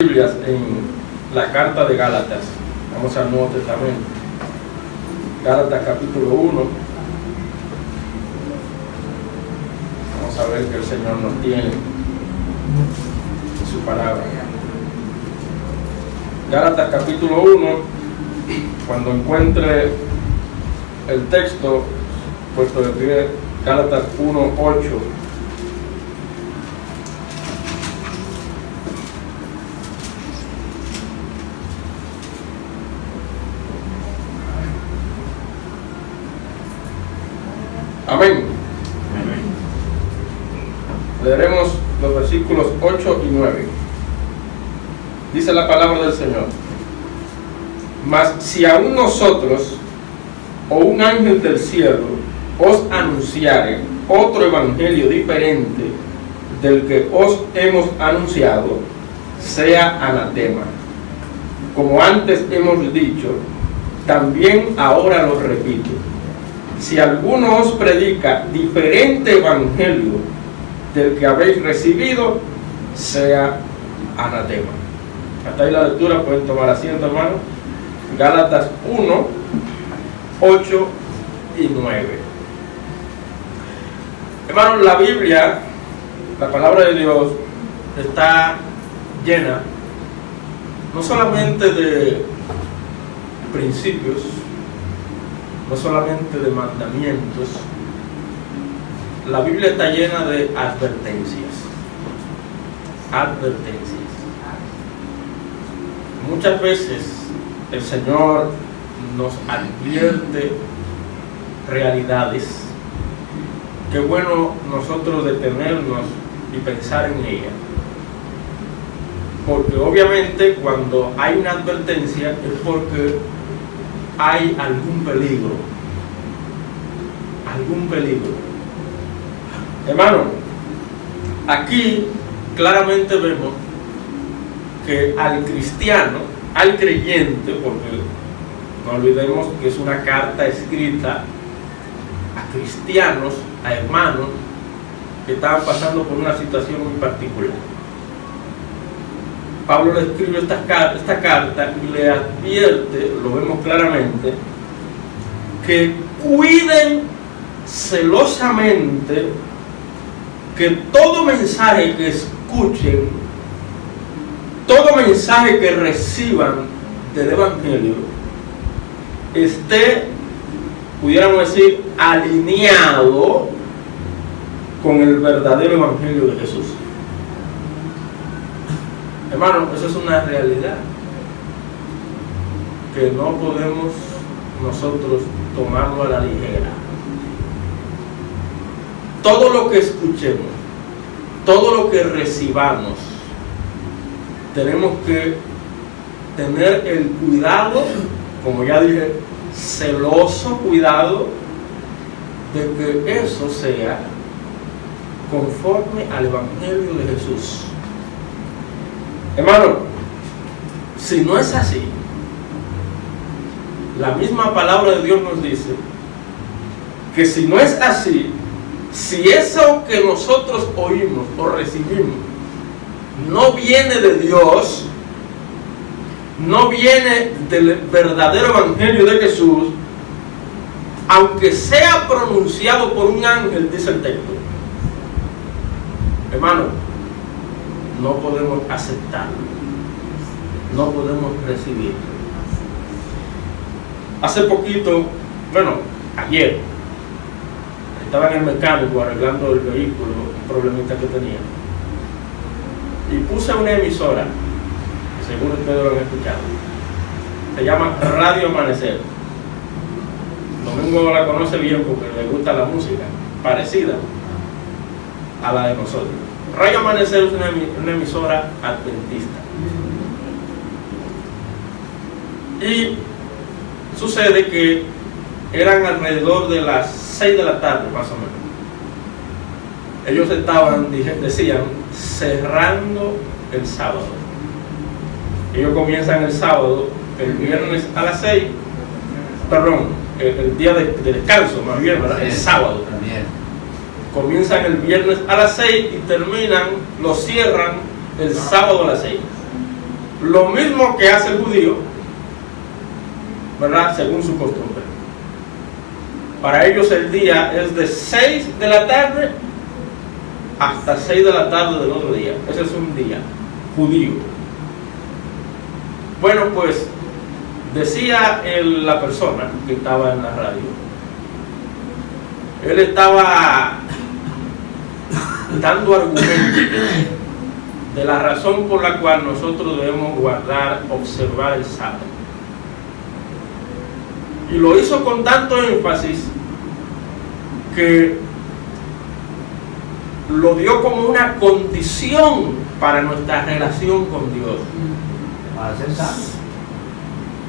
Biblias en la carta de Gálatas. Vamos al Nuevo Testamento. Gálatas capítulo 1. Vamos a ver que el Señor nos tiene en su palabra. Gálatas capítulo 1. Cuando encuentre el texto, puesto de pie, Gálatas 1:8. Amén. Leeremos los versículos 8 y 9. Dice la palabra del Señor: Mas si aún nosotros o un ángel del cielo os anunciare otro evangelio diferente del que os hemos anunciado, sea anatema. Como antes hemos dicho, también ahora lo repito: si alguno os predica diferente evangelio del que habéis recibido, sea anatema. Hasta ahí la lectura, pueden tomar asiento, hermanos. Gálatas 1, 8 y 9. Hermanos, la Biblia, la palabra de Dios, está llena no solamente de principios, no solamente de mandamientos. La Biblia está llena de advertencias. Advertencias. Muchas veces el Señor nos advierte realidades. Qué bueno nosotros detenernos y pensar en ellas. Porque obviamente cuando hay una advertencia es porque hay algún peligro. Algún peligro. Hermano, aquí claramente vemos que al cristiano, al creyente, porque no olvidemos que es una carta escrita a cristianos, a hermanos que estaban pasando por una situación muy particular. Pablo le escribe esta carta y le advierte, lo vemos claramente, que cuiden celosamente que todo mensaje que escuchen, todo mensaje que reciban del Evangelio, esté, pudiéramos decir, alineado con el verdadero Evangelio de Jesús. Hermano, eso es una realidad que no podemos nosotros tomarlo a la ligera. Todo lo que escuchemos, todo lo que recibamos, tenemos que tener el cuidado, como ya dije, celoso cuidado de que eso sea conforme al Evangelio de Jesús. Hermano, si no es así, la misma palabra de Dios nos dice que si no es así, si eso que nosotros oímos o recibimos no viene de Dios, no viene del verdadero Evangelio de Jesús, aunque sea pronunciado por un ángel, dice el texto, hermano, no podemos aceptarlo, no podemos recibirlo. Hace poquito, bueno, ayer, estaba en el mecánico arreglando el vehículo, un problemita que tenía, y puse una emisora, que seguro ustedes lo han escuchado, se llama Radio Amanecer. Domingo la conoce bien porque le gusta la música, parecida a la de nosotros. Radio Amanecer es una emisora adventista. Y sucede que eran alrededor de las 6 de la tarde, más o menos. Ellos estaban, decían, cerrando el sábado. Ellos comienzan el sábado, el viernes a las 6, perdón, el día de descanso, más bien, ¿verdad? El sábado. Comienzan el viernes a las 6 y terminan, lo cierran el sábado a las 6. lo mismo que hace el judío, ¿verdad? Según su costumbre. Para ellos el día es de 6 de la tarde hasta 6 de la tarde del otro día. Ese es un día judío. Bueno, pues decía la persona que estaba en la radio, él estaba dando argumentos de la razón por la cual nosotros debemos observar el sábado. Y lo hizo con tanto énfasis que lo dio como una condición para nuestra relación con Dios. Para ser salvo.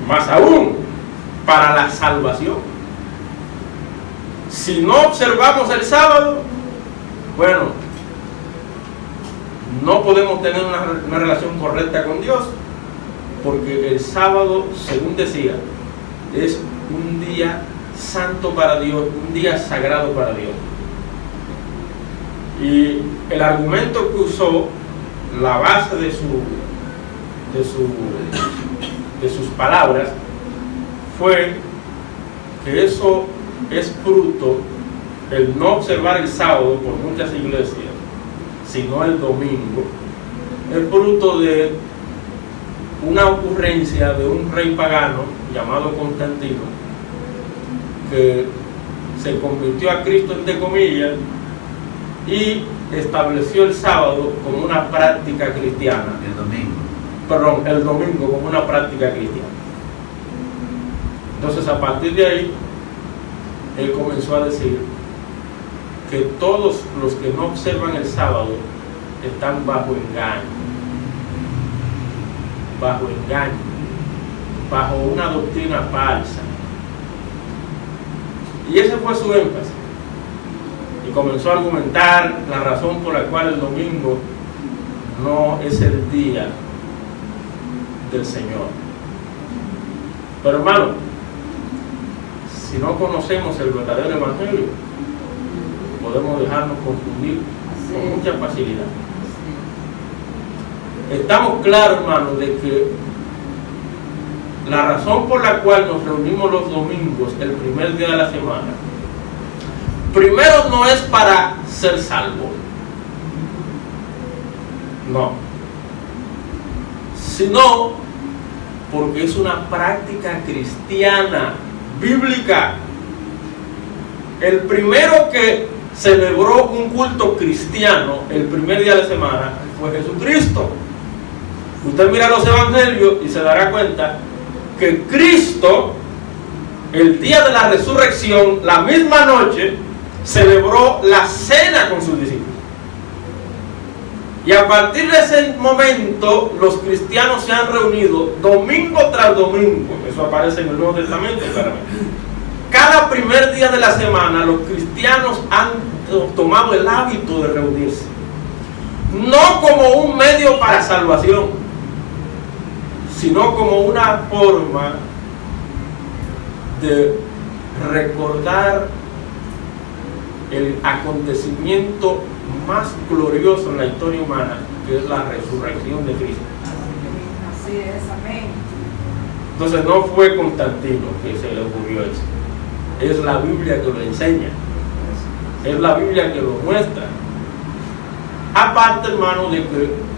Más aún, para la salvación. Si no observamos el sábado, bueno, no podemos tener una relación correcta con Dios, porque el sábado, según decía, es un día santo para Dios, un día sagrado para Dios. Y el argumento que usó, la base de sus palabras, fue que eso es fruto, el no observar el sábado por muchas iglesias, sino el domingo, es fruto de una ocurrencia de un rey pagano llamado Constantino, que se convirtió a Cristo, entre comillas, y estableció el sábado como una práctica cristiana. El domingo como una práctica cristiana. Entonces, a partir de ahí, él comenzó a decir que todos los que no observan el sábado están bajo engaño, bajo una doctrina falsa. Y ese fue su énfasis. Y comenzó a argumentar la razón por la cual el domingo no es el día del Señor. Pero hermano, si no conocemos el verdadero evangelio, podemos dejarnos confundir con mucha facilidad. Estamos claros, hermano, de que la razón por la cual nos reunimos los domingos, el primer día de la semana, primero no es para ser salvo, no, sino porque es una práctica cristiana, bíblica. El primero que celebró un culto cristiano el primer día de la semana fue Jesucristo. Usted mira los evangelios y se dará cuenta que Cristo, el día de la resurrección, la misma noche, celebró la cena con sus discípulos. Y a partir de ese momento, los cristianos se han reunido domingo tras domingo. Eso aparece en el Nuevo Testamento, claramente. Cada primer día de la semana, los cristianos han tomado el hábito de reunirse. No como un medio para salvación, sino como una forma de recordar el acontecimiento más glorioso en la historia humana, que es la resurrección de Cristo. Así es, amén. Entonces no fue Constantino que se le ocurrió eso, es la Biblia que lo enseña, es la Biblia que lo muestra. Aparte, hermano, de que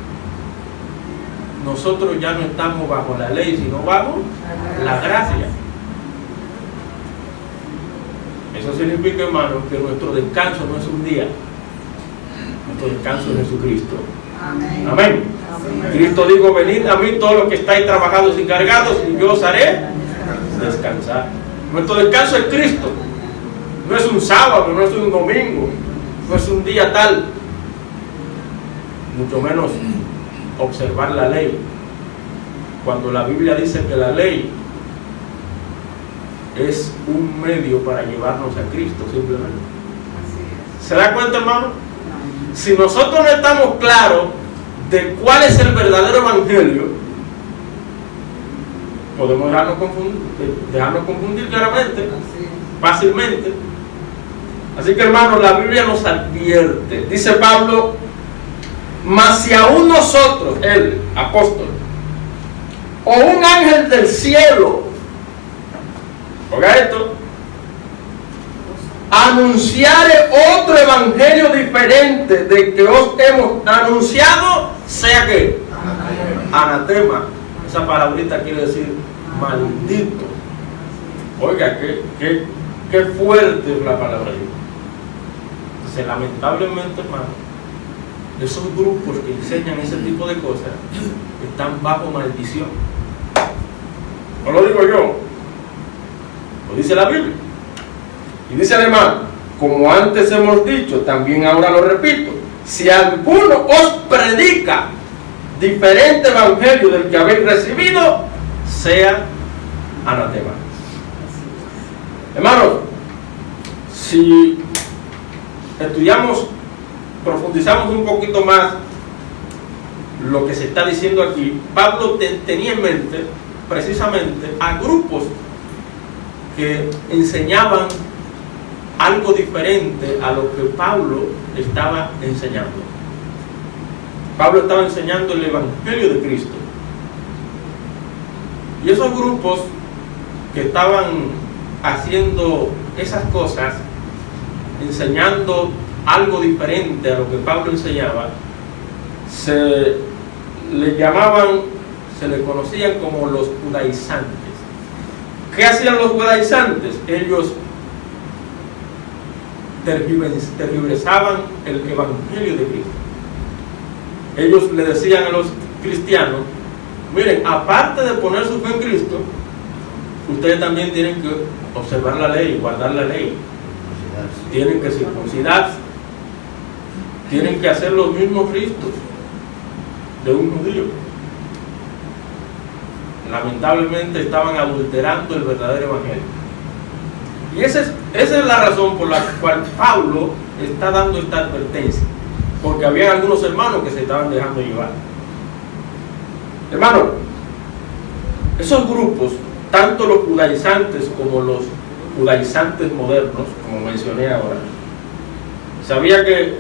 nosotros ya no estamos bajo la ley, sino bajo la gracia. Eso significa, hermano, que nuestro descanso no es un día, nuestro descanso es Jesucristo. Amén. Amén. Amén. Cristo dijo: venid a mí todos los que estáis trabajados y cargados, y yo os haré descansar. Nuestro descanso es Cristo. No es un sábado, no es un domingo, no es un día tal, mucho menos observar la ley, cuando la Biblia dice que la ley es un medio para llevarnos a Cristo, simplemente. ¿Se da cuenta, hermano? Si nosotros no estamos claros de cuál es el verdadero evangelio, podemos dejarnos confundir claramente, fácilmente. Así que, hermano, la Biblia nos advierte. Dice Pablo: mas si aún nosotros, el apóstol, o un ángel del cielo, oiga esto, anunciare otro evangelio diferente del que os hemos anunciado, sea que anatema. Esa palabrita quiere decir maldito. Oiga, qué fuerte es la palabra. Entonces, lamentablemente, hermano, esos grupos que enseñan ese tipo de cosas están bajo maldición. No lo digo yo, lo dice la Biblia. Y dice además, como antes hemos dicho, también ahora lo repito, si alguno os predica diferente evangelio del que habéis recibido, sea anatema. Hermanos, si estudiamos, profundizamos un poquito más lo que se está diciendo aquí, Pablo tenía en mente precisamente a grupos que enseñaban algo diferente a lo que Pablo estaba enseñando. Pablo estaba enseñando el evangelio de Cristo. Y esos grupos que estaban haciendo esas cosas, enseñando algo diferente a lo que Pablo enseñaba, se le conocían como los judaizantes. ¿Qué hacían los judaizantes? Ellos tergiversaban el evangelio de Cristo. Ellos le decían a los cristianos: miren, aparte de poner su fe en Cristo, ustedes también tienen que observar la ley, guardar la ley, tienen que circuncidarse, tienen que hacer los mismos ritos de un judío. Lamentablemente estaban adulterando el verdadero evangelio. Y esa es la razón por la cual Pablo está dando esta advertencia, porque había algunos hermanos que se estaban dejando llevar. Hermano, esos grupos, tanto los judaizantes como los judaizantes modernos, como mencioné ahora, sabía que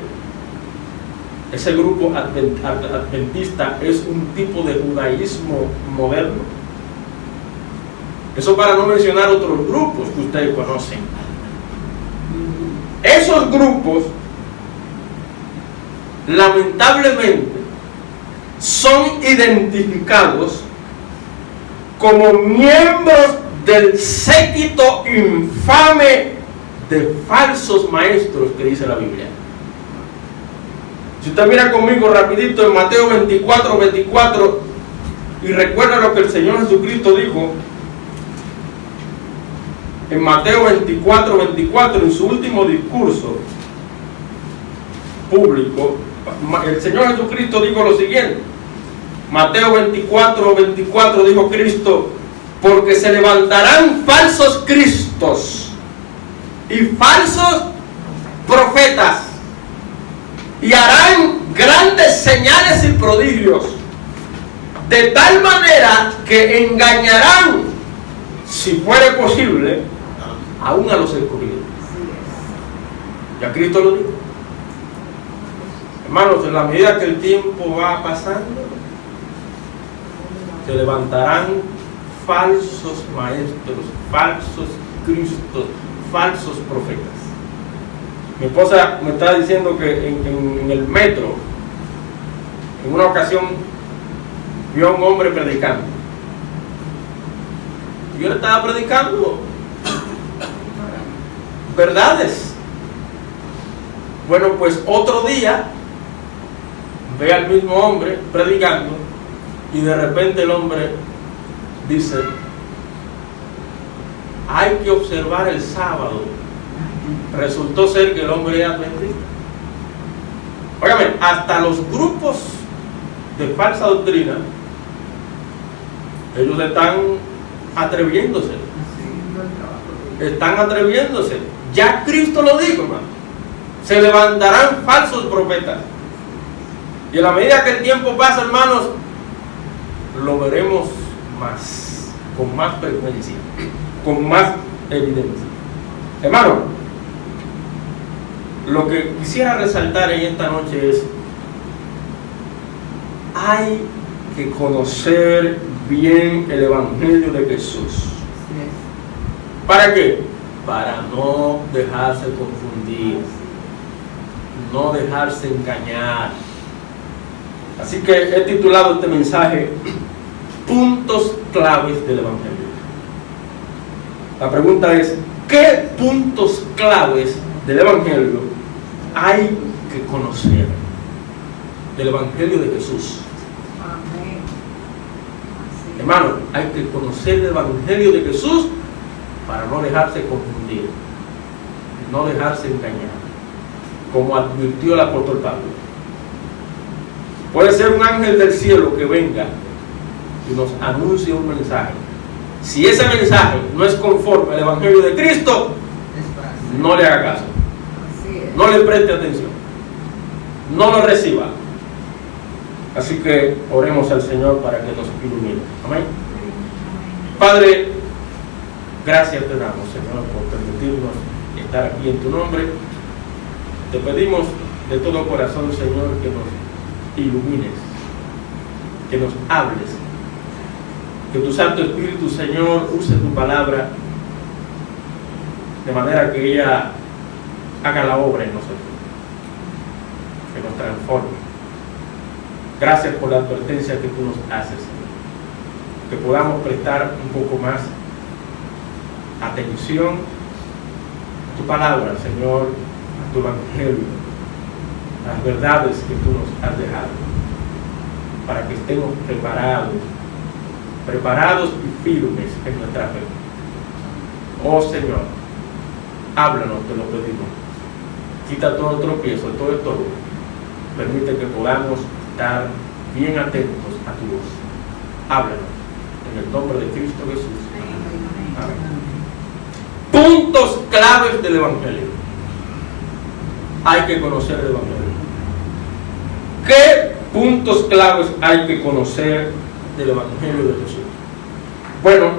ese grupo adventista es un tipo de judaísmo moderno. Eso para no mencionar otros grupos que ustedes conocen. Esos grupos, lamentablemente, son identificados como miembros del séquito infame de falsos maestros que dice la Biblia. Si usted mira conmigo rapidito en Mateo 24 y recuerda lo que el Señor Jesucristo dijo en Mateo 24 en su último discurso público, el Señor Jesucristo dijo lo siguiente. Mateo 24 dijo Cristo: porque se levantarán falsos cristos y falsos profetas, y harán grandes señales y prodigios, de tal manera que engañarán, si fuere posible, aún a los escogidos. Ya Cristo lo dijo. Hermanos, en la medida que el tiempo va pasando, se levantarán falsos maestros, falsos cristos, falsos profetas. Mi esposa me estaba diciendo que en el metro, en una ocasión, vio a un hombre predicando. Yo le estaba predicando verdades. Bueno, pues otro día ve al mismo hombre predicando y de repente el hombre dice: hay que observar el sábado. Resultó ser que el hombre era adventista. Óigame, hasta los grupos de falsa doctrina, ellos están atreviéndose. Están atreviéndose. Ya Cristo lo dijo, hermano. Se levantarán falsos profetas. Y a la medida que el tiempo pasa, hermanos, lo veremos más, con más frecuencia, con más evidencia. Hermano, lo que quisiera resaltar en esta noche es: hay que conocer bien el Evangelio de Jesús. ¿Para qué? Para no dejarse confundir, no dejarse engañar. Así que he titulado este mensaje Puntos claves del Evangelio. La pregunta es, ¿qué puntos claves del Evangelio hay que conocer del Evangelio de Jesús? Amén. Así es. Hermano, hay que conocer el Evangelio de Jesús para no dejarse confundir, no dejarse engañar, como advirtió el apóstol Pablo. Puede ser un ángel del cielo que venga y nos anuncie un mensaje. Si ese mensaje no es conforme al Evangelio de Cristo, no le haga caso, Así es. no le preste atención, no lo reciba. Así que oremos al Señor para que nos ilumine. Amén. Padre, gracias te damos, Señor, por permitirnos estar aquí en tu nombre. Te pedimos de todo corazón, Señor, que nos ilumines, que nos hables, que tu Santo Espíritu, Señor, use tu palabra de manera que ella haga la obra en nosotros, que nos transforme. Gracias por la advertencia que tú nos haces, Señor, que podamos prestar un poco más atención a tu palabra, Señor, a tu Evangelio, a las verdades que tú nos has dejado, para que estemos preparados y firmes en nuestra fe. Oh Señor, háblanos, te lo pedimos. Quita todo tropiezo, todo estorbo. Permite que podamos estar bien atentos a tu voz. Háblanos, en el nombre de Cristo Jesús. Amén. Puntos claves del Evangelio. Hay que conocer el Evangelio. ¿Qué puntos claves hay que conocer del Evangelio de Jesús? Bueno,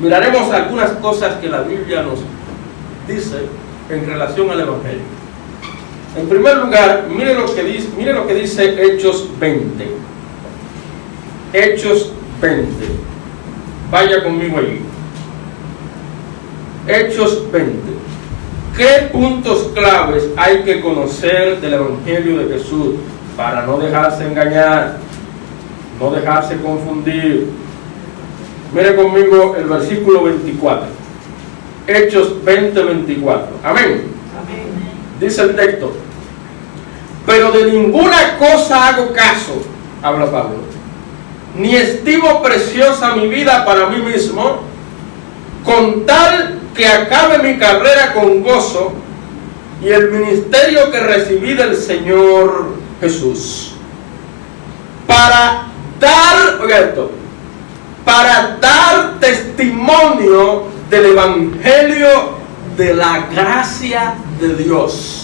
miraremos algunas cosas que la Biblia nos dice en relación al Evangelio. En primer lugar, mire lo que dice Hechos 20. Hechos 20. Vaya conmigo allí. Hechos 20. ¿Qué puntos claves hay que conocer del Evangelio de Jesús para no dejarse engañar, no dejarse confundir? Mire conmigo el versículo 24. Hechos 20, 24. Amén. Amén. Dice el texto: pero de ninguna cosa hago caso, habla Pablo, ni estimo preciosa mi vida para mí mismo, con tal que acabe mi carrera con gozo y el ministerio que recibí del Señor Jesús, para dar testimonio del Evangelio de la gracia de Dios.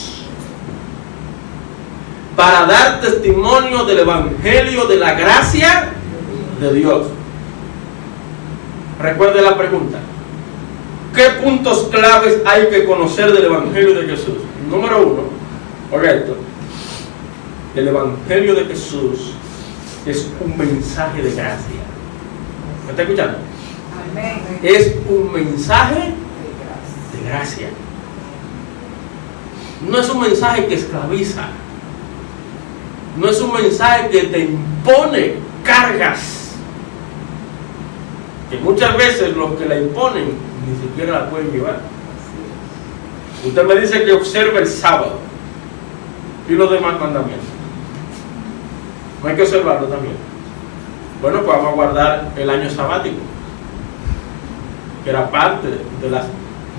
Para dar testimonio del Evangelio de la gracia de Dios. Recuerde la pregunta: ¿qué puntos claves hay que conocer del Evangelio de Jesús? Número 1, correcto. El Evangelio de Jesús es un mensaje de gracia. ¿Me está escuchando? Amén. Es un mensaje de gracia. No es un mensaje que esclaviza. No es un mensaje que te impone cargas, que muchas veces los que la imponen ni siquiera la pueden llevar. Usted me dice que observe el sábado y los demás mandamientos. No hay que observarlo también. Bueno, pues vamos a guardar el año sabático, que era parte de las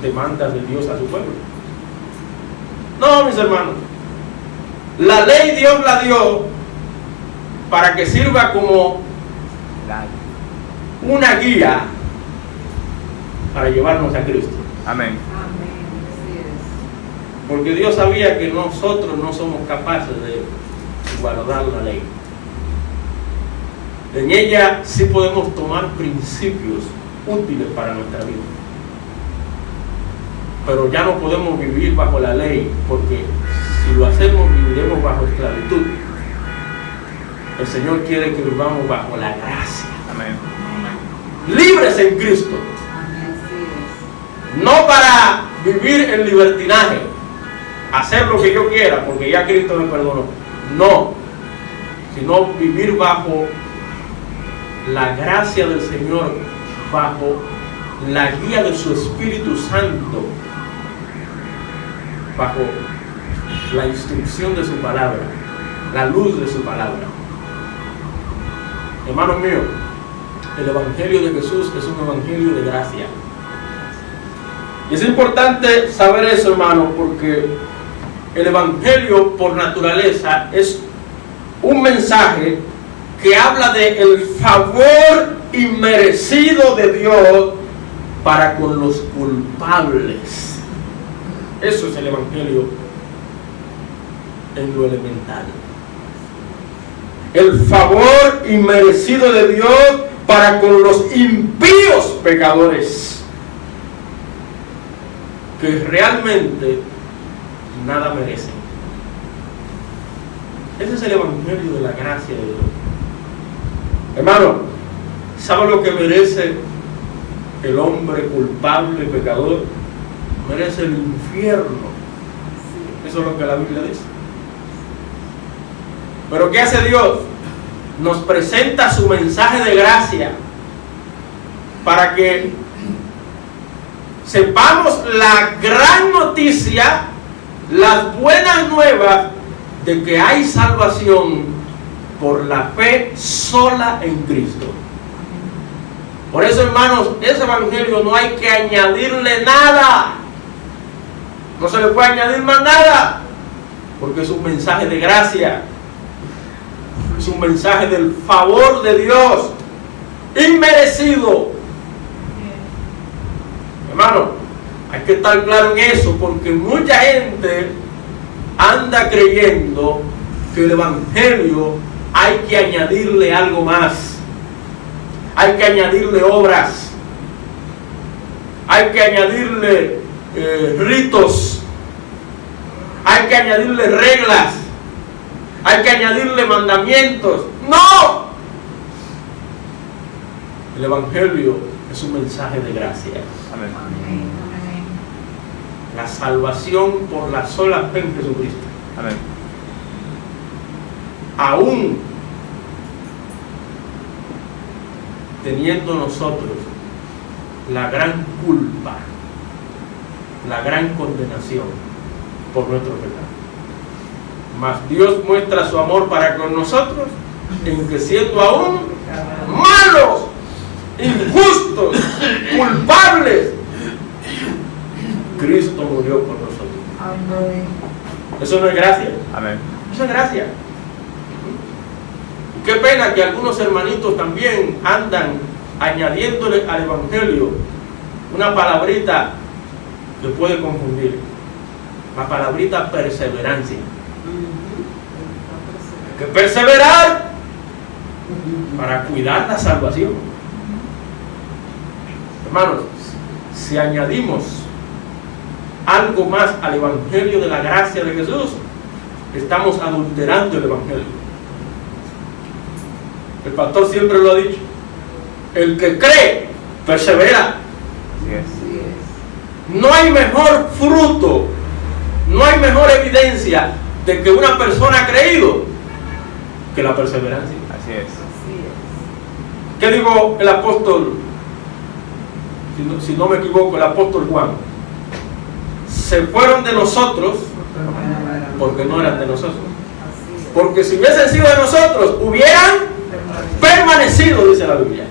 demandas de Dios a su pueblo. No, mis hermanos, la ley Dios la dio para que sirva como una guía para llevarnos a Cristo. Amén. Amén. Así es. Porque Dios sabía que nosotros no somos capaces de guardar la ley. En ella sí podemos tomar principios útiles para nuestra vida. Pero ya no podemos vivir bajo la ley, porque si lo hacemos viviremos bajo esclavitud. El Señor quiere que vivamos bajo la gracia. Amén. Libres en Cristo. Amén. Así es. No para vivir en libertinaje, hacer lo que yo quiera, porque ya Cristo me perdonó. No, sino vivir bajo la gracia del Señor, bajo la guía de su Espíritu Santo, bajo la instrucción de su palabra, la luz de su palabra. Hermanos míos, el Evangelio de Jesús es un Evangelio de gracia. Y es importante saber eso, hermano, porque el Evangelio por naturaleza es un mensaje que habla del favor inmerecido de Dios para con los culpables. Eso es el Evangelio en lo elemental. El favor inmerecido de Dios para con los impíos pecadores, que realmente nada merecen. Ese es el Evangelio de la gracia de Dios. Hermano, ¿sabe lo que merece el hombre culpable, pecador? Merece el infierno. Eso es lo que la Biblia dice. Pero ¿qué hace Dios? Nos presenta su mensaje de gracia para que sepamos la gran noticia, las buenas nuevas de que hay salvación por la fe sola en Cristo. Por eso, hermanos, ese evangelio no hay que añadirle nada. No se le puede añadir más nada, porque es un mensaje de gracia. Es un mensaje del favor de Dios, inmerecido. Hermano, hay que estar claro en eso, porque mucha gente anda creyendo que el evangelio hay que añadirle algo más. Hay que añadirle obras. Hay que añadirle ritos. Hay que añadirle reglas. Hay que añadirle mandamientos. ¡No! El evangelio es un mensaje de gracia. Amén. Amén. Amén. La salvación por la sola fe en Jesucristo. Amén. Aún teniendo nosotros la gran culpa, la gran condenación por nuestro pecado. Mas Dios muestra su amor para con nosotros en que siendo aún malos, injustos, culpables, Cristo murió por nosotros. Amén. ¿Eso no es gracia? Amén. Eso es gracia. Qué pena que algunos hermanitos también andan añadiéndole al evangelio una palabrita que puede confundir. La palabrita perseverancia. Hay que perseverar para cuidar la salvación. Hermanos, si añadimos algo más al evangelio de la gracia de Jesús, estamos adulterando el evangelio. El pastor siempre lo ha dicho: el que cree, persevera. Así es. Así es. No hay mejor fruto, no hay mejor evidencia de que una persona ha creído que la perseverancia. Así es. Así es. ¿Qué dijo el apóstol? Si no me equivoco, el apóstol Juan: se fueron de nosotros porque no eran de nosotros. Así es. Porque si hubiesen sido de nosotros, hubieran permanecido, dice la Biblia.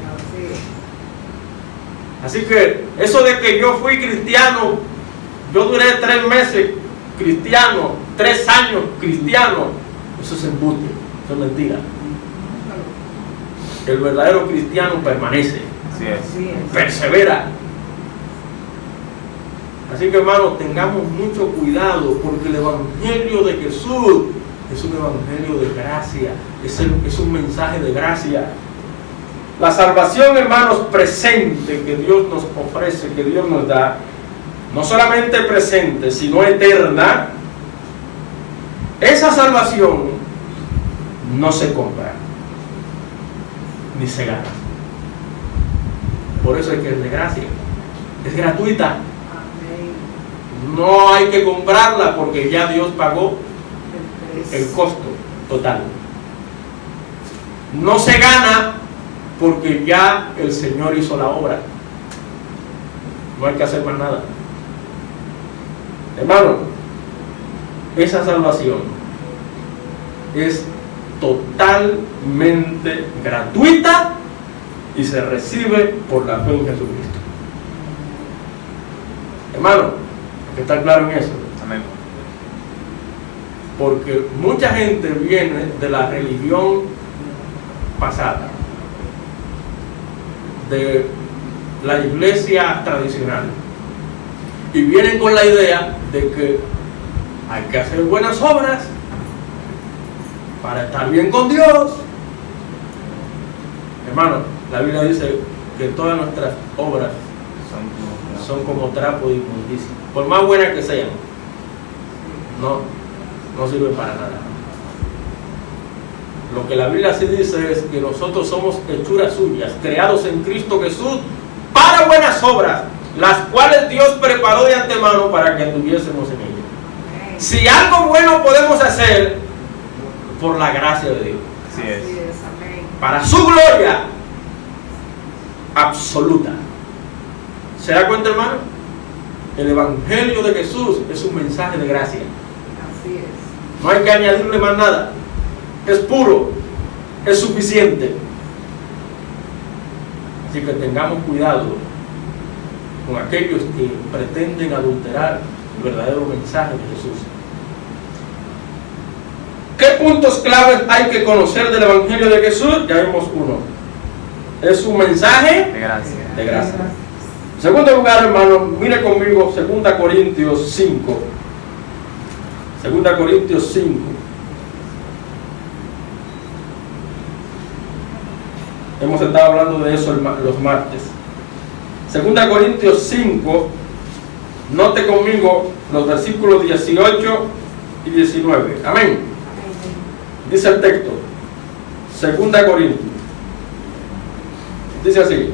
Así es. Así que eso de que yo fui cristiano, yo duré 3 meses cristiano, 3 años cristiano, eso es embuste, eso es mentira. El verdadero cristiano permanece, Así es. Así es. persevera. Así que, hermanos, tengamos mucho cuidado, porque el evangelio de Jesús es un evangelio de gracia, es un mensaje de gracia. La salvación, hermanos, presente que Dios nos ofrece, que Dios nos da, no solamente presente, sino eterna, esa salvación no se compra. ni se gana. Por eso es que es de gracia. Es gratuita. Amén. No hay que comprarla porque ya Dios pagó El el costo total. No se gana porque ya el Señor hizo la obra. No hay que hacer más nada. Hermano, esa salvación es totalmente gratuita y se recibe por la fe en Jesucristo. Hermano, hay que estar claro en eso. Amén. Porque mucha gente viene de la religión pasada, de la iglesia tradicional, y vienen con la idea de que hay que hacer buenas obras para estar bien con Dios. Hermano, la Biblia dice que todas nuestras obras son como trapo de inmundicia, por más buenas que sean, no sirven para nada. Lo que la Biblia sí dice es que nosotros somos hechuras suyas, creados en Cristo Jesús para buenas obras, las cuales Dios preparó de antemano para que anduviésemos en ellas. Si algo bueno podemos hacer, por la gracia de Dios, Así es. Amén. para su gloria absoluta. ¿Se da cuenta, hermano? El Evangelio de Jesús es un mensaje de gracia. Así es. No hay que añadirle más nada. Es puro, es suficiente. Así que tengamos cuidado con aquellos que pretenden adulterar el verdadero mensaje de Jesús. ¿Qué puntos claves hay que conocer del Evangelio de Jesús? Ya vimos uno. Es un mensaje De gracia. de gracia. En segundo lugar, hermano, mire conmigo 2 Corintios 5. 2 Corintios 5. Hemos estado hablando de eso los martes. 2 Corintios 5, note conmigo los versículos 18 y 19. Amén. Dice el texto, 2 Corintios. Dice así,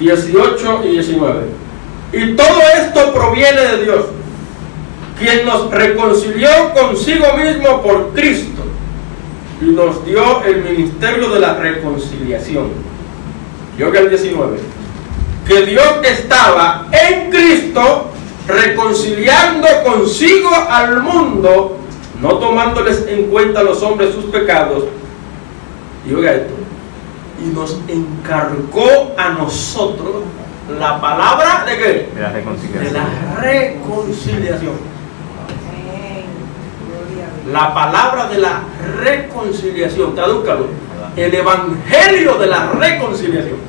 18 y 19. Y todo esto proviene de Dios, quien nos reconcilió consigo mismo por Cristo y nos dio el ministerio de la reconciliación. Yo que el 19, que Dios estaba en Cristo reconciliando consigo al mundo, no tomándoles en cuenta a los hombres sus pecados. Y oiga esto, y nos encargó a nosotros la palabra de ¿qué? De la De reconciliación. la reconciliación. Amén. Gloria a Dios. La palabra de la reconciliación, tradúzcalo. El evangelio de la reconciliación.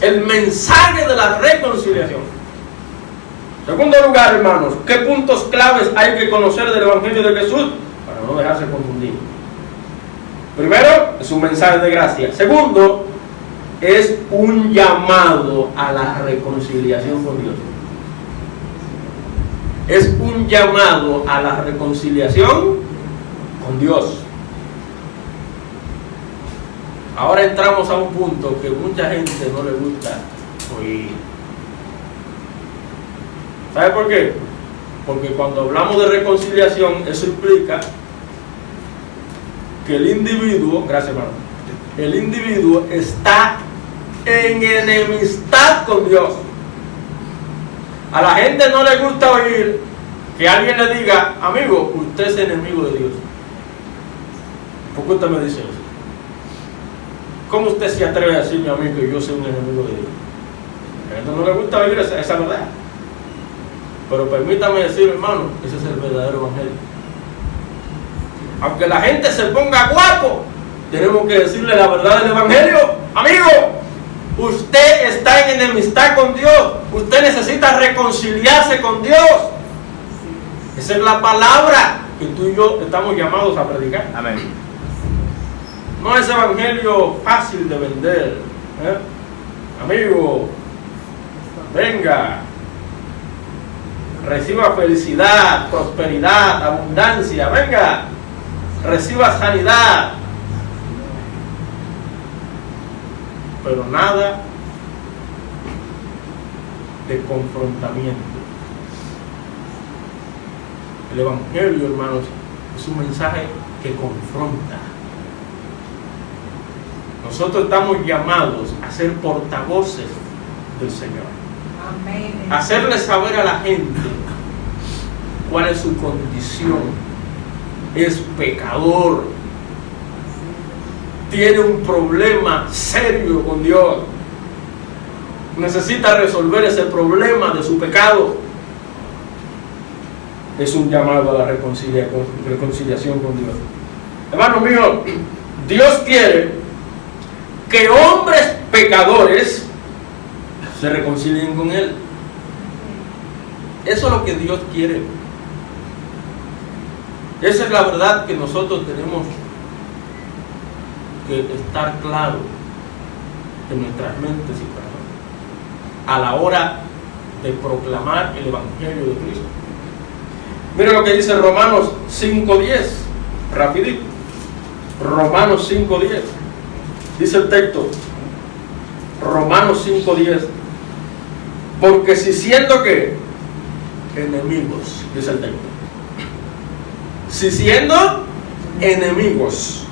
El mensaje de la reconciliación. Segundo lugar, hermanos, ¿qué puntos claves hay que conocer del evangelio de Jesús? Para no dejarse confundir. Primero, es un mensaje de gracia. Segundo, es un llamado a la reconciliación con Dios. Es un llamado a la reconciliación con Dios. Ahora entramos a un punto que mucha gente no le gusta oír. ¿Sabe por qué? Porque cuando hablamos de reconciliación, eso implica que el individuo, gracias hermano, el individuo está en enemistad con Dios. A la gente no le gusta oír que alguien le diga, amigo, usted es enemigo de Dios. ¿Por qué usted me dice eso? ¿Cómo usted se atreve a decirme a mí que yo soy un enemigo de Dios? A la gente no le gusta oír esa verdad. Pero permítame decir, hermano, ese es el verdadero evangelio. Aunque la gente se ponga guapo, tenemos que decirle la verdad del evangelio. Amigo, usted está en enemistad con Dios. Usted necesita reconciliarse con Dios. Esa es la palabra que tú y yo estamos llamados a predicar. Amén. No es evangelio fácil de vender. Amigo, venga, reciba felicidad, prosperidad, abundancia. Venga, reciba sanidad. pero nada de confrontamiento. El Evangelio, hermanos, es un mensaje que confronta. Nosotros estamos llamados a ser portavoces del Señor. Amén. Hacerle saber a la gente cuál es su condición. Es pecador. Tiene un problema serio con Dios. Necesita resolver ese problema de su pecado. Es un llamado a la reconciliación con Dios. Hermano mío, Dios quiere que hombres pecadores se reconcilien con Él. Eso es lo que Dios quiere. Esa es la verdad que nosotros tenemos que estar claros en nuestras mentes y corazones a la hora de proclamar el Evangelio de Cristo. Mira lo que dice Romanos 5:10, rapidito. Romanos 5:10. Dice el texto, Romanos 5:10. Porque si siendo que enemigos, dice el texto. Si siendo enemigos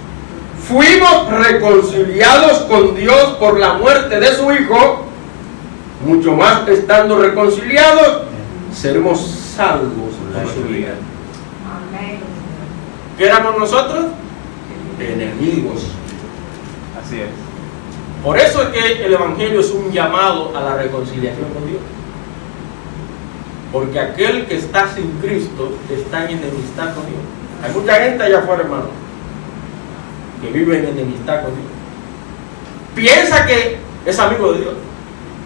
fuimos reconciliados con Dios por la muerte de su Hijo, mucho más estando reconciliados, seremos salvos por su vida. Amén. ¿Qué éramos nosotros? Enemigos. Así es. Por eso es que el Evangelio es un llamado a la reconciliación con Dios. Porque aquel que está sin Cristo está en enemistad con Dios. Hay mucha gente allá afuera, hermano, que vive en enemistad con Dios. Piensa que es amigo de Dios.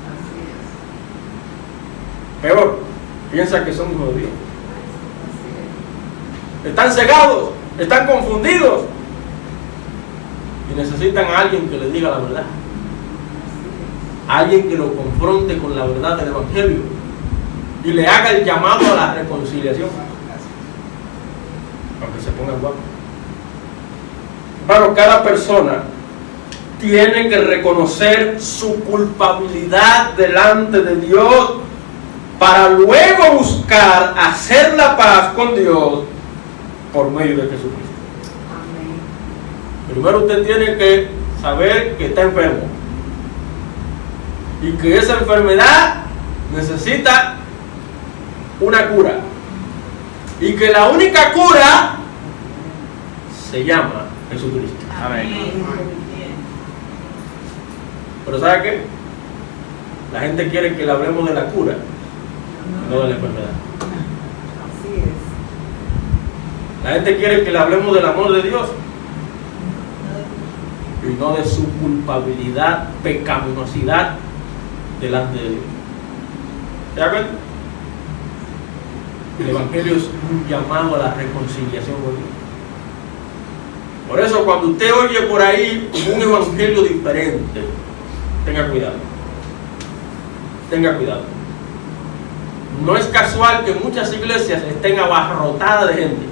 Así Peor, piensa que son hijos de Dios. es. Están cegados, están confundidos y necesitan a alguien que les diga la verdad. Alguien que lo confronte con la verdad del Evangelio y le haga el llamado a la reconciliación, aunque se pongan guapos. Hermano, cada persona tiene que reconocer su culpabilidad delante de Dios para luego buscar hacer la paz con Dios por medio de Jesucristo. Amén. Primero usted tiene que saber que está enfermo y que esa enfermedad necesita una cura y que la única cura se llama Jesucristo. Amén. Pero ¿sabe qué? La gente quiere que le hablemos de la cura, no de la enfermedad. Así es. La gente quiere que le hablemos del amor de Dios y no de su culpabilidad, pecaminosidad delante de Dios. ¿Se da cuenta? El Evangelio es un llamado a la reconciliación con Dios. Por eso cuando usted oye por ahí un Evangelio diferente, tenga cuidado. Tenga cuidado. No es casual que muchas iglesias estén abarrotadas de gente.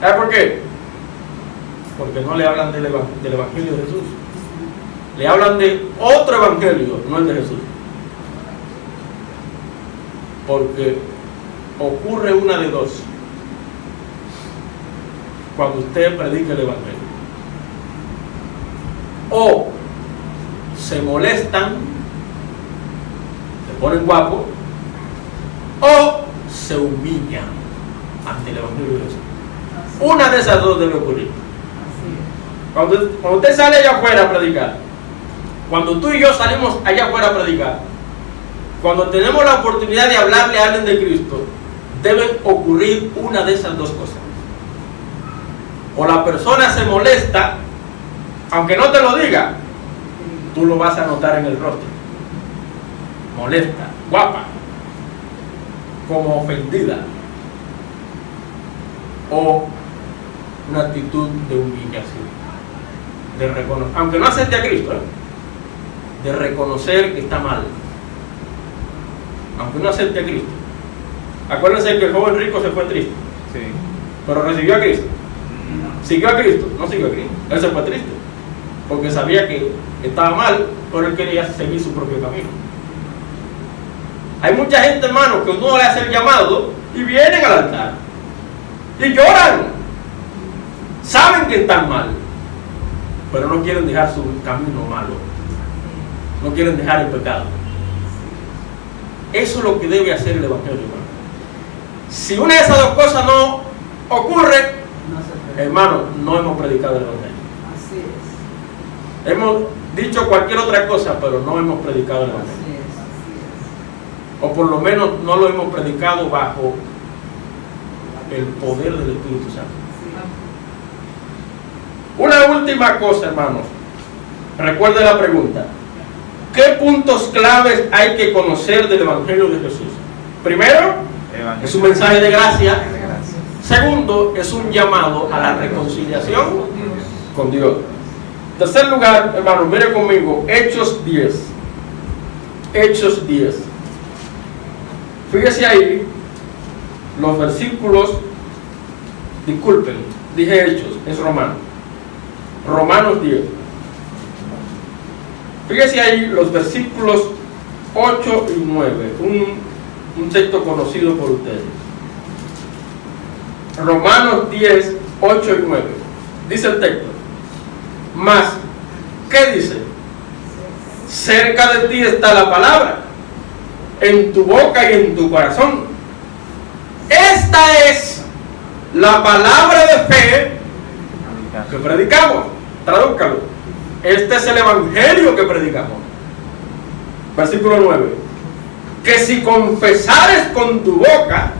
¿Sabe por qué? Porque no le hablan del Evangelio de Jesús. Le hablan de otro Evangelio, no el de Jesús. Porque ocurre una de dos cuando usted predica el Evangelio. O se molestan, se ponen guapos, o se humillan ante el Evangelio de Jesús. Una de esas dos debe ocurrir. Así es. Cuando usted sale allá afuera a predicar, cuando tú y yo salimos allá afuera a predicar, cuando tenemos la oportunidad de hablarle a alguien de Cristo, debe ocurrir una de esas dos cosas. O la persona se molesta, aunque no te lo diga, tú lo vas a notar en el rostro. Molesta, guapa, como ofendida, o una actitud de humillación, de reconocer, aunque no acepte a Cristo, de reconocer que está mal, aunque no acepte a Cristo. Acuérdense que el joven rico se fue triste, Sí. pero recibió a Cristo. ¿Siguió a Cristo? No siguió a Cristo. Él se fue triste. porque sabía que estaba mal, pero él quería seguir su propio camino. Hay mucha gente, hermano, que uno le hace el llamado y vienen al altar y lloran, saben que están mal, pero no quieren dejar su camino malo, no quieren dejar el pecado. Eso es lo que debe hacer el Evangelio, hermano. Si una de esas dos cosas no ocurre, No se puede. hermano, no hemos predicado el Evangelio. Así es. Hemos dicho cualquier otra cosa, pero no hemos predicado el Evangelio. Así es. Así O por lo menos no lo hemos predicado bajo el poder del Espíritu Santo. es. Una última cosa, hermanos. Recuerde la pregunta. ¿Qué puntos claves hay que conocer del Evangelio de Jesús? Primero, es un mensaje de gracia. Segundo, es un llamado a la reconciliación con Dios. En tercer lugar, hermano, mire conmigo, Hechos 10. Hechos 10. Fíjese ahí los versículos, disculpen, dije Hechos, es Romanos. Romanos 10. Fíjese ahí los versículos 8 y 9, un texto conocido por ustedes. Romanos 10, 8 y 9. Dice el texto. Mas, ¿qué dice? Cerca de ti está la palabra, en tu boca y en tu corazón. Esta es la palabra de fe que predicamos. Tradúzcalo. Este es el Evangelio que predicamos. Versículo 9. Que si confesares con tu boca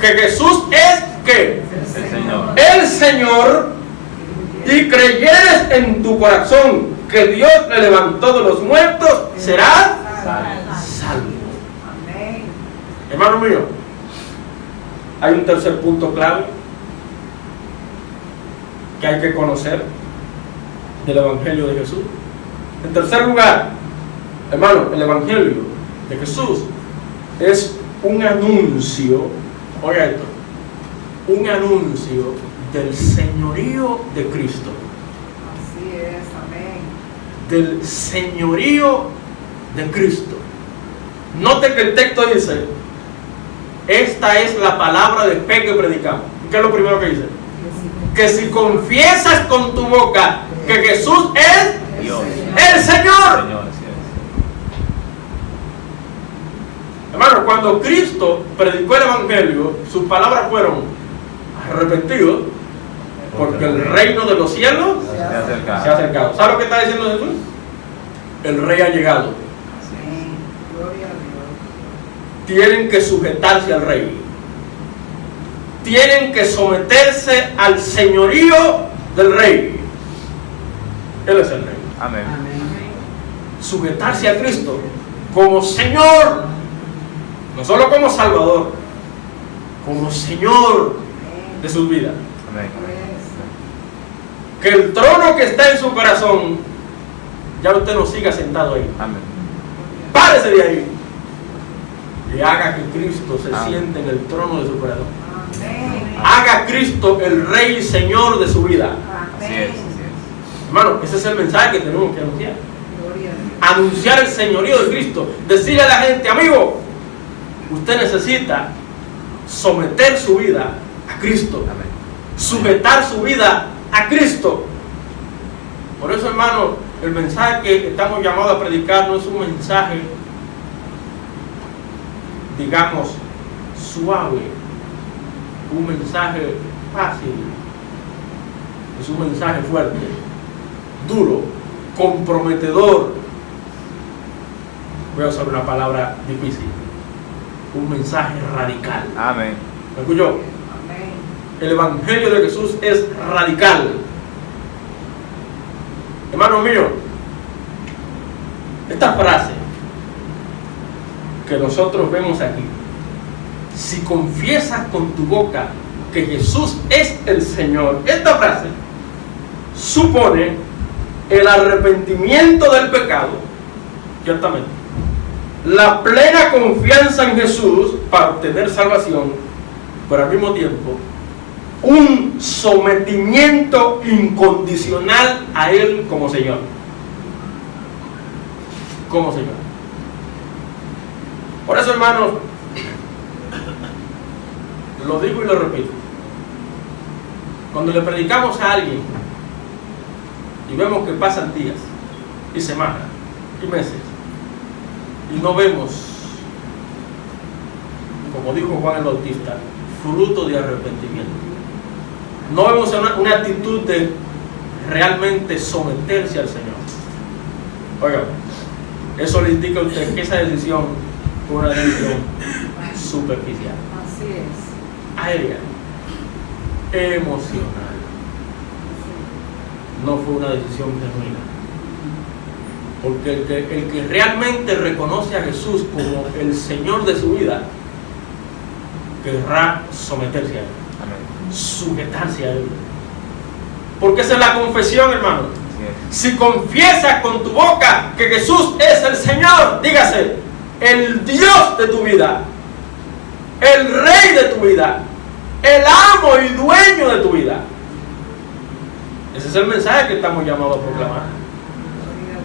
que Jesús es ¿qué? El Señor. El Señor, y creyeres en tu corazón que Dios le levantó de los muertos, serás salvo. Amén. Hermano mío, hay un tercer punto clave que hay que conocer del Evangelio de Jesús. En tercer lugar, hermano, el Evangelio de Jesús es un anuncio, oiga esto, un anuncio del señorío de Cristo, Así es. Amén. del señorío de Cristo. Note que el texto dice, esta es la palabra de fe que predicamos. ¿Qué es lo primero que dice? Que si confiesas con tu boca que Jesús es Dios. el Señor. Señor, así Hermano, cuando Cristo predicó el Evangelio, sus palabras fueron arrepentidos porque el reino de los cielos es. Se ha acercado. se ha acercado. ¿Sabe lo que está diciendo Jesús? El rey ha llegado. Amén. Gloria a Dios. Tienen que sujetarse al rey. Tienen que someterse al señorío del rey. Él es el rey. Amén. Sujetarse a Cristo como Señor, no solo como Salvador, como Señor de su vida. Amén. Que el trono que está en su corazón, ya usted no siga sentado ahí. Amén. Párese de ahí y haga que Cristo se Amén. siente en el trono de su corazón. Amén. Haga a Cristo el Rey y Señor de su vida. Así es, así es. Hermano, ese es el mensaje que tenemos que anunciar. Gloria a Dios. Anunciar el señorío de Cristo. Decirle a la gente, amigo, usted necesita someter su vida a Cristo. Amén. Sujetar su vida a Cristo. Por eso, hermano, el mensaje que estamos llamados a predicar no es un mensaje, digamos, suave, un mensaje fácil, es un mensaje fuerte, duro, comprometedor. Voy a usar una palabra difícil, un mensaje radical. Amén. ¿Me escuchó? Amén. El Evangelio de Jesús es radical. Hermano mío, esta frase que nosotros vemos aquí, si confiesas con tu boca que Jesús es el Señor, esta frase supone el arrepentimiento del pecado, ciertamente, la plena confianza en Jesús para obtener salvación, pero al mismo tiempo un sometimiento incondicional a Él como Señor. Como Señor. Por eso, hermanos, lo digo y lo repito. Cuando le predicamos a alguien y vemos que pasan días y semanas y meses y no vemos, como dijo Juan el Bautista, fruto de arrepentimiento, no vemos una actitud de realmente someterse al Señor, oiga, eso le indica a usted que esa decisión fue una decisión superficial, Así es. aérea, emocional. No fue una decisión genuina. Porque el que realmente reconoce a Jesús como el Señor de su vida, querrá someterse a Él, Amén. sujetarse a Él. Porque esa es la confesión, hermano. Así Si confiesas con tu boca que Jesús es el Señor, dígase, el Dios de tu vida, el Rey de tu vida, el amo y dueño de tu vida. Ese es el mensaje que estamos llamados a proclamar. Gloria a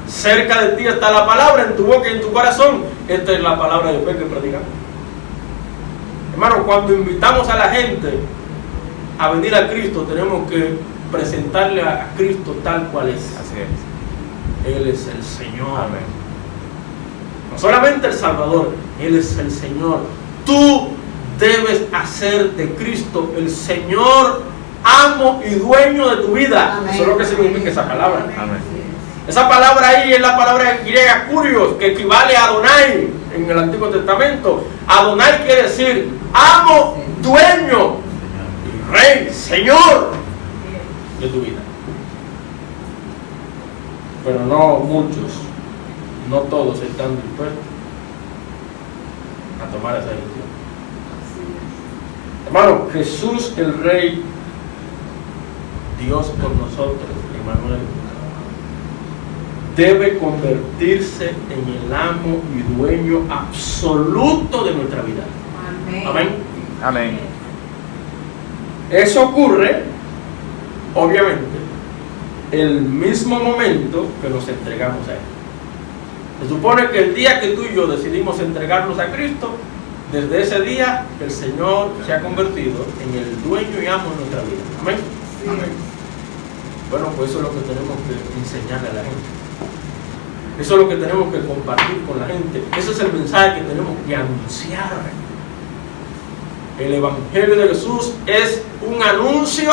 Dios. Cerca de ti está la palabra, en tu boca y en tu corazón. Esta es la palabra de fe que predicamos. Hermano, cuando invitamos a la gente a venir a Cristo, tenemos que presentarle a Cristo tal cual es. es. Así es. Él es el Señor. Amén. No solamente el Salvador, Él es el Señor. Tú debes hacer de Cristo el Señor, amo y dueño de tu vida. Amén. Eso es lo que significa esa palabra. Amén. Esa palabra ahí es la palabra griega kurios, que equivale a Adonai en el Antiguo Testamento. Adonai quiere decir amo, dueño, rey, Señor de tu vida. Pero no muchos, no todos están dispuestos a tomar esa decisión. Hermano, Jesús el Rey, Dios con nosotros, Emmanuel, debe convertirse en el amo y dueño absoluto de nuestra vida. Amén. Amén. Amén. Eso ocurre, obviamente, el mismo momento que nos entregamos a Él. Se supone que el día que tú y yo decidimos entregarnos a Cristo, desde ese día el Señor se ha convertido en el dueño y amo de nuestra vida. Amén. Sí. Amén. Bueno, pues eso es lo que tenemos que enseñarle a la gente. Eso es lo que tenemos que compartir con la gente. Ese es el mensaje que tenemos que anunciar. El Evangelio de Jesús es un anuncio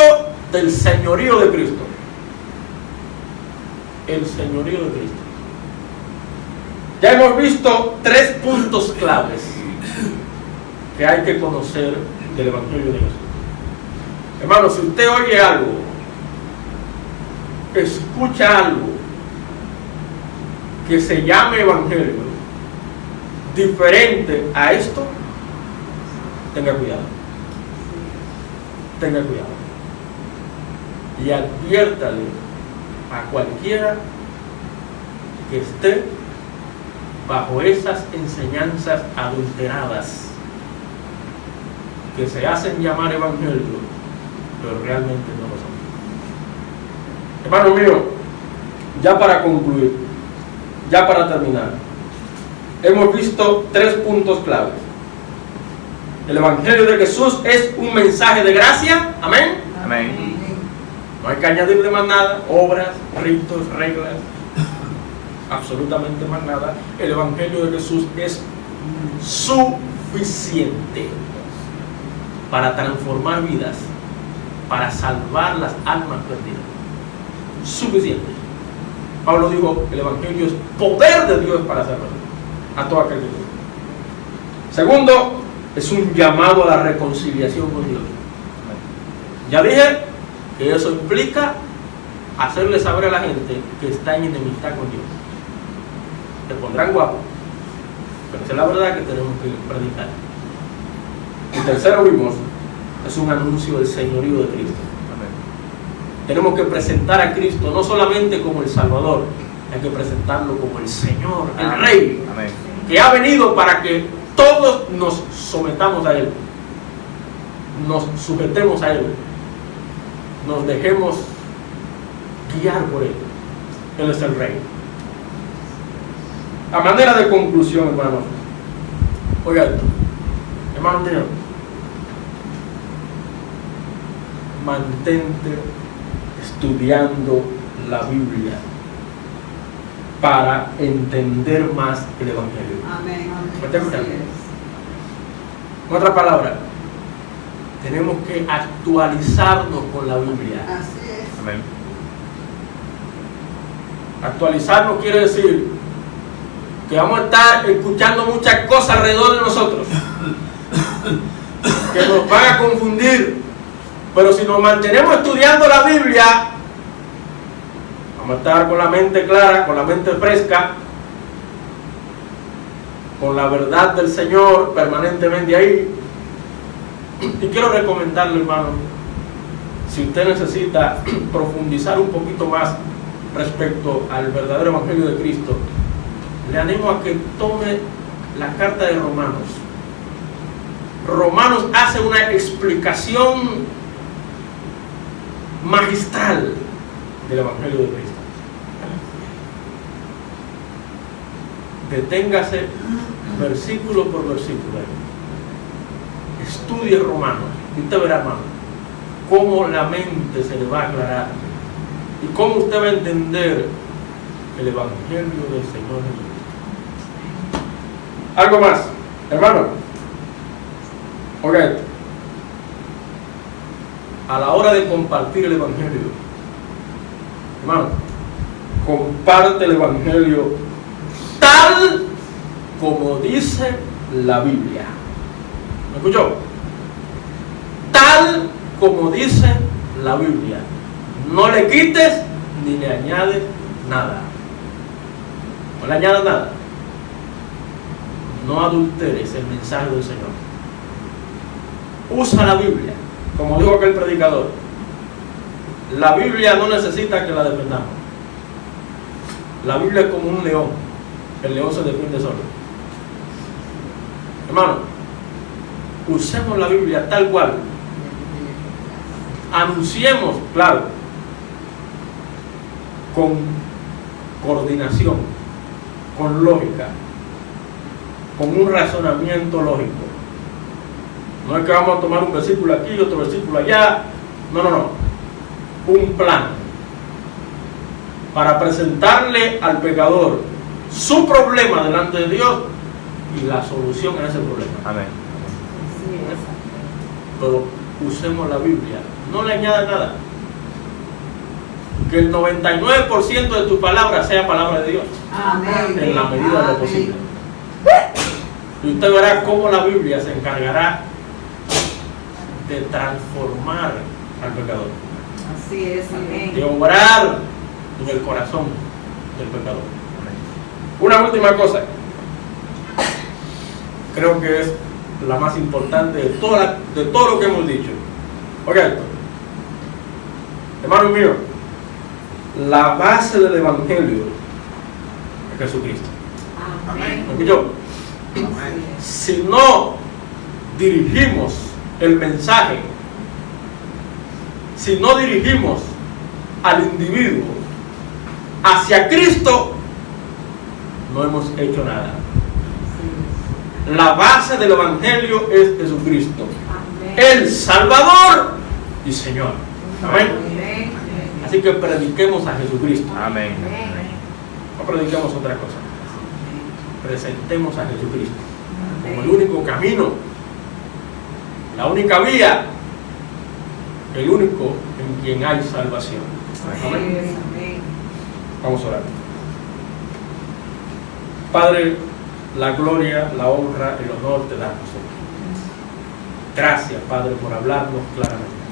del señorío de Cristo. El señorío de Cristo. Ya hemos visto 3 puntos claves que hay que conocer del Evangelio de Jesús. Hermano, si usted oye algo, escucha algo que se llame Evangelio diferente a esto, tenga cuidado. Tenga cuidado. Y adviértale a cualquiera que esté bajo esas enseñanzas adulteradas que se hacen llamar evangelio, pero realmente no lo son. Hermano mío, ya para concluir, ya para terminar, hemos visto 3 puntos claves. El Evangelio de Jesús es un mensaje de gracia, amén. Amén. No hay que añadirle más nada, obras, ritos, reglas, absolutamente más nada. El Evangelio de Jesús es suficiente para transformar vidas, para salvar las almas perdidas. Suficiente. Pablo dijo, el Evangelio es poder de Dios para salvar a todo aquel que cree. Segundo, es un llamado a la reconciliación con Dios. Ya dije que eso implica hacerle saber a la gente que está en enemistad con Dios. Te pondrán guapo, pero esa es la verdad que tenemos que predicar. Y tercero vimos, es un anuncio del señorío de Cristo. Tenemos que presentar a Cristo no solamente como el Salvador, hay que presentarlo como el Señor, el Amén. Rey, Amén. que ha venido para que todos nos sometamos a Él. nos sujetemos a Él, nos dejemos guiar por Él. Él es el Rey. A manera de conclusión, hermano, oiga esto, hermano mío, mantente estudiando la Biblia para entender más el Evangelio. Amén. ¿Me está escuchando? Así En otras palabras, tenemos que actualizarnos con la Biblia. es. Así es. Amén. Actualizarnos quiere decir que vamos a estar escuchando muchas cosas alrededor de nosotros que nos van a confundir, pero si nos mantenemos estudiando la Biblia, vamos a estar con la mente clara, con la mente fresca, con la verdad del Señor permanentemente ahí. Y quiero recomendarle, hermano, si usted necesita profundizar un poquito más respecto al verdadero Evangelio de Cristo, le animo a que tome la carta de Romanos. Romanos hace una explicación magistral del Evangelio de Cristo. Deténgase versículo por versículo. Estudie Romanos y usted verá, hermano, cómo la mente se le va a aclarar y cómo usted va a entender el Evangelio del Señor Jesucristo. Algo más, hermano. Oiga esto. A la hora de compartir el Evangelio, hermano, comparte el Evangelio tal como dice la Biblia. ¿Me escuchó? Tal como dice la Biblia. No le quites ni le añades nada. No le añadas nada. No adulteres el mensaje del Señor. Usa la Biblia, como dijo aquel predicador. La Biblia no necesita que la defendamos. La Biblia es como un león. El león se defiende solo. Hermano, usemos la Biblia tal cual. Anunciemos, claro, con coordinación, con lógica, con un razonamiento lógico. No es que vamos a tomar un versículo aquí y otro versículo allá. No. Un plan para presentarle al pecador su problema delante de Dios y la solución a ese problema. Amén. Así es. Pero usemos la Biblia, no le añada nada. Que el 99% de tus palabras sea palabra de Dios, Amén. en la medida de lo posible. Y usted verá cómo la Biblia se encargará de transformar al pecador, Así es. Amén. de obrar en el corazón del pecador. Amén. Una última cosa, creo que es la más importante de todo lo que hemos dicho. Oiga esto, hermano mío, la base del Evangelio es Jesucristo. Amén. ¿Me escuchó? Si no dirigimos el mensaje, si no dirigimos al individuo hacia Cristo, no hemos hecho nada. La base del Evangelio es Jesucristo, Amén. el Salvador y Señor. Amén. Amén. Así que prediquemos a Jesucristo, Amén. no prediquemos otra cosa. Presentemos a Jesucristo como el único camino, la única vía, el único en quien hay salvación. Amén. Amén. Vamos a orar. Padre, la gloria, la honra, el honor te damos. Gracias, Padre, por hablarnos claramente.